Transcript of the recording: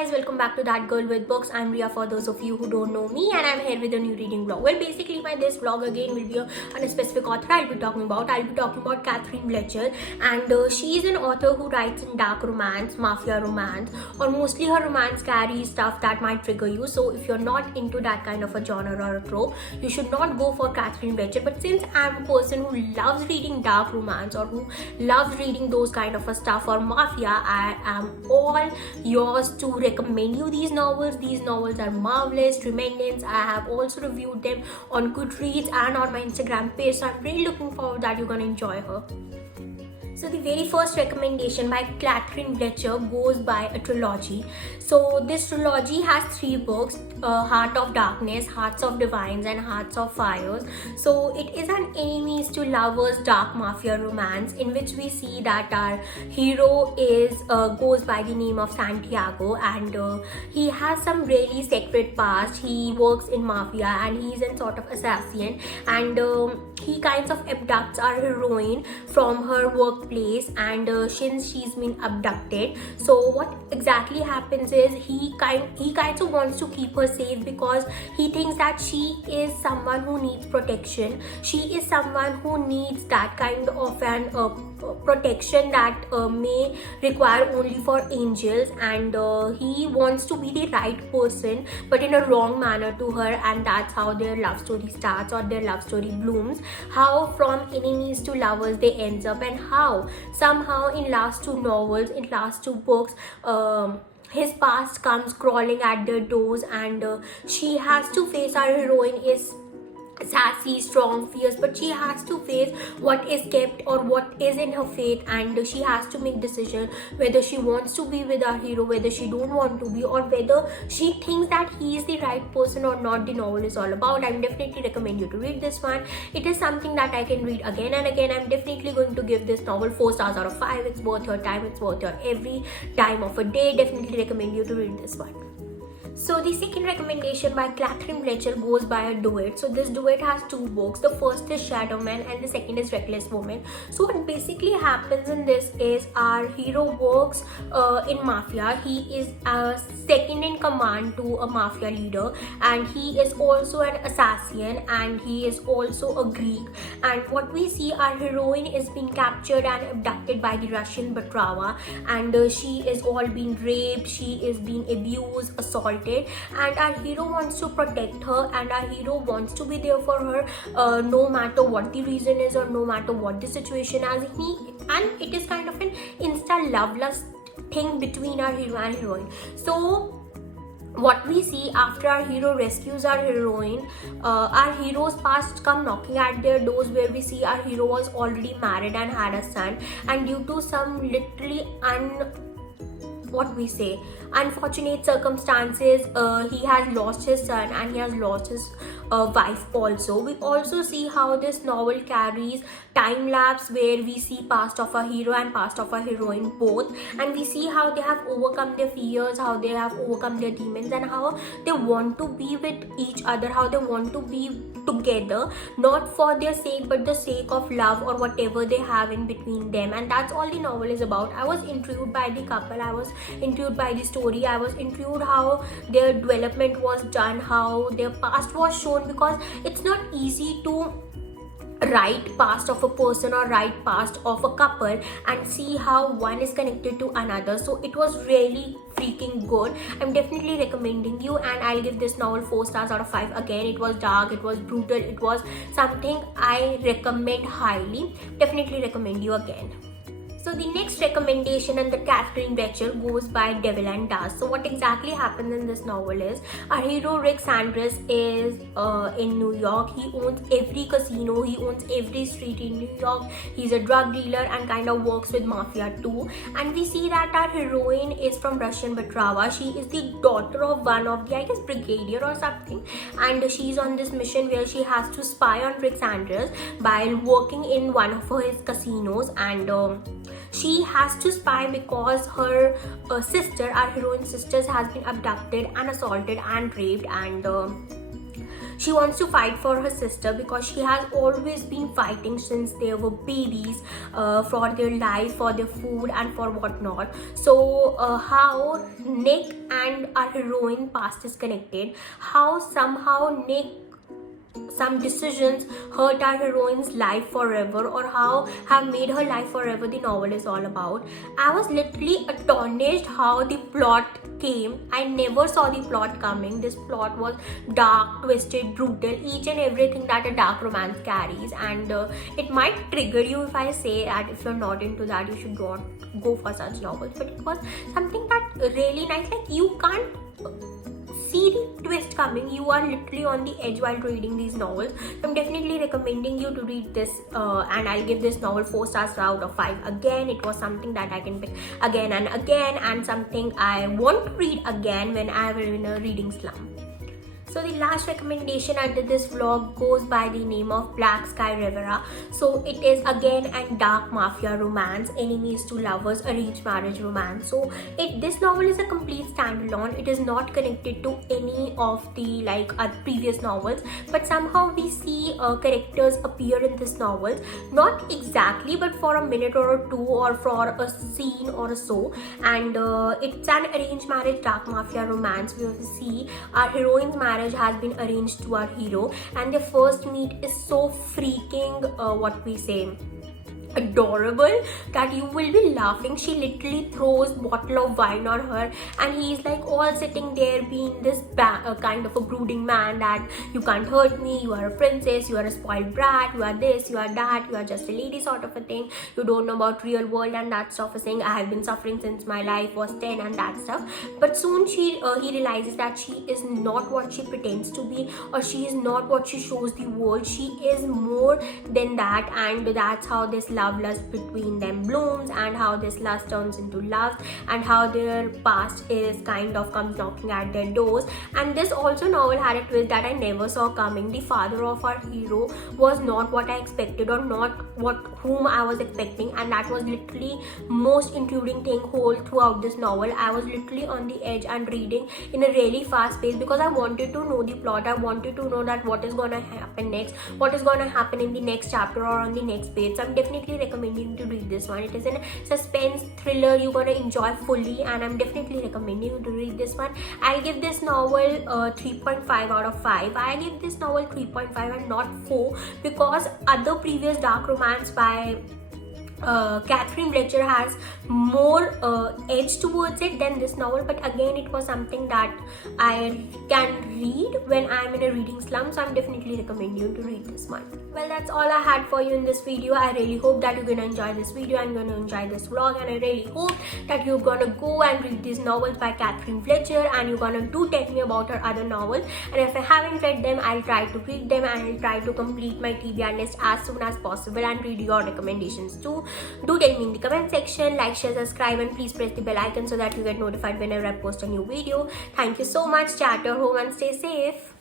guys, welcome back to That Girl with Books. I'm Ria for those of you who don't know me, and I'm here with a new reading vlog. Well, basically this vlog again will be on a specific author I'll be talking about Catherine Wiltcher, and she is an author who writes in dark romance, mafia romance, or mostly her romance carries stuff that might trigger you. So if you're not into that kind of a genre or a trope, you should not go for Catherine Wiltcher. But since I'm a person who loves reading dark romance or who loves reading those kind of a stuff or mafia, I am all yours to recommend you these novels. These novels are marvelous, tremendous. I have also reviewed them on Goodreads and on my Instagram page, so I'm really looking forward that you're gonna enjoy her. So the very first recommendation by Catherine Wiltcher goes by a trilogy. So this trilogy has 3 books, Heart of Darkness, Hearts of Divines and Hearts of Fires. So it is an enemies to lovers dark mafia romance in which we see that our hero goes by the name of Santiago, and he has some really sacred past. He works in mafia and he's a sort of assassin, and he kinds of abducts our heroine from her workplace, and since she's been abducted, so what exactly happens is he kind of wants to keep her safe because he thinks that she is someone who needs protection. She is someone who needs that kind of an protection that may require only for angels, and he wants to be the right person but in a wrong manner to her, and that's how their love story starts or their love story blooms. How from enemies to lovers they ends up, and how somehow in last 2 novels, in last 2 books, his past comes crawling at their doors, and she has to face, our heroine is sassy, strong, fierce, but she has to face what is kept or what is in her fate, and she has to make decision whether she wants to be with our hero, whether she don't want to be, or whether she thinks that he is the right person or not. The novel is all about. I'm definitely recommend you to read this one. It is something that I can read again and again. I'm definitely going to give this novel 4 stars out of 5. It's worth your time. It's worth your every time of a day. Definitely recommend you to read this one. So the second recommendation by Catherine Wiltcher goes by a duet. So this duet has 2 books. The first is Shadow Man and the second is Reckless Woman. So what basically happens in this is our hero works in mafia. He is a second in command to a mafia leader, and he is also an assassin, and he is also a Greek. And what we see, our heroine is being captured and abducted by the Russian Batrava, and she is all being raped, she is being abused, assaulted, and our hero wants to protect her, and our hero wants to be there for her no matter what the reason is or no matter what the situation is. And it is kind of an insta love lust thing between our hero and heroine. So what we see, after our hero rescues our heroine, our hero's past come knocking at their doors, where we see our hero was already married and had a son, and due to some literally unfortunate circumstances, he has lost his son and he has lost his wife also. We also see how this novel carries time lapse, where we see past of a hero and past of a heroine both, and we see how they have overcome their fears, how they have overcome their demons, and how they want to be with each other, how they want to be together, not for their sake but the sake of love or whatever they have in between them. And that's all the novel is about. I was intrigued by the couple, I was intrigued by the story, I was intrigued how their development was done, how their past was shown, because it's not easy to write past of a person or write past of a couple and see how one is connected to another. So it was really freaking good. I'm definitely recommending you, and I'll give this novel 4 stars out of 5. Again, it was dark, it was brutal, it was something I recommend highly. Definitely recommend you again. So the next recommendation under Catherine Wiltcher goes by Devil and Dust. So what exactly happens in this novel is, our hero Rick Sanders is in New York. He owns every casino, he owns every street in New York. He's a drug dealer and kind of works with mafia too. And we see that our heroine is from Russian Batrava. She is the daughter of one of the, I guess, brigadier or something, and she's on this mission where she has to spy on Rick Sanders while working in one of his casinos, and she has to spy because her sister, our heroine's sister, has been abducted and assaulted and raped, and She wants to fight for her sister because she has always been fighting since they were babies, for their life, for their food, and for whatnot. So how Nick and our heroine past is connected, how somehow Nick some decisions hurt our heroine's life forever, or how have made her life forever, the novel is all about. I was literally astonished how the plot came. I never saw the plot coming. This plot was dark, twisted, brutal, each and everything that a dark romance carries, and it might trigger you if I say that if you're not into that, you should not go for such novels. But it was something that really nice. Like, you can't see the twist coming. You are literally on the edge while reading these novels. So I'm definitely recommending you to read this, and I'll give this novel 4 stars out of 5. Again, it was something that I can pick again and again, and something I want to read again when I'm in a reading slump. So the last recommendation under this vlog goes by the name of Black Sky Rivera. So it is again a dark mafia romance, enemies to lovers, arranged marriage romance. So this novel is a complete standalone. It is not connected to any of the previous novels, but somehow we see characters appear in this novel. Not exactly, but for a minute or two, or for a scene or so. And it's an arranged marriage dark mafia romance where we see our heroine's marriage has been arranged to our hero, and their first meet is so freaking adorable that you will be laughing. She literally throws bottle of wine on her, and he's like all sitting there being this kind of a brooding man that you can't hurt me, you are a princess, you are a spoiled brat, you are this, you are that, you are just a lady sort of a thing, you don't know about real world and that sort of thing. I have been suffering since my life was 10 and that stuff. But soon he realizes that she is not what she pretends to be, or she is not what she shows the world. She is more than that, and that's how this love lust between them blooms, and how this lust turns into love, and how their past is kind of comes knocking at their doors. And this also novel had a twist that I never saw coming. The father of our hero was not what I expected, or not whom I was expecting, and that was literally most intriguing thing whole throughout this novel. I was literally on the edge and reading in a really fast pace because I wanted to know the plot. I wanted to know that what is gonna happen next, what is gonna happen in the next chapter or on the next page. So I'm definitely recommending to read this one. It is a suspense thriller you're gonna enjoy fully, and I'm definitely recommending you to read this one. I'll give this novel 3.5 out of 5. I give this novel 3.5 and not 4 because other previous dark romance by Catherine Wiltcher has more edge towards it than this novel. But again, it was something that I can read when I'm in a reading slump, so I'm definitely recommending you to read this one. Well, that's all I had for you in this video. I really hope that you're gonna enjoy this video and gonna enjoy this vlog, and I really hope that you're gonna go and read these novels by Catherine Wiltcher, and you're gonna tell me about her other novels. And if I haven't read them, I'll try to read them, and I'll try to complete my TBR list as soon as possible and read your recommendations too. Do tell me in the comment section, like, share, subscribe, and please press the bell icon so that you get notified whenever I post a new video. Thank you so much. Chat your home and stay safe.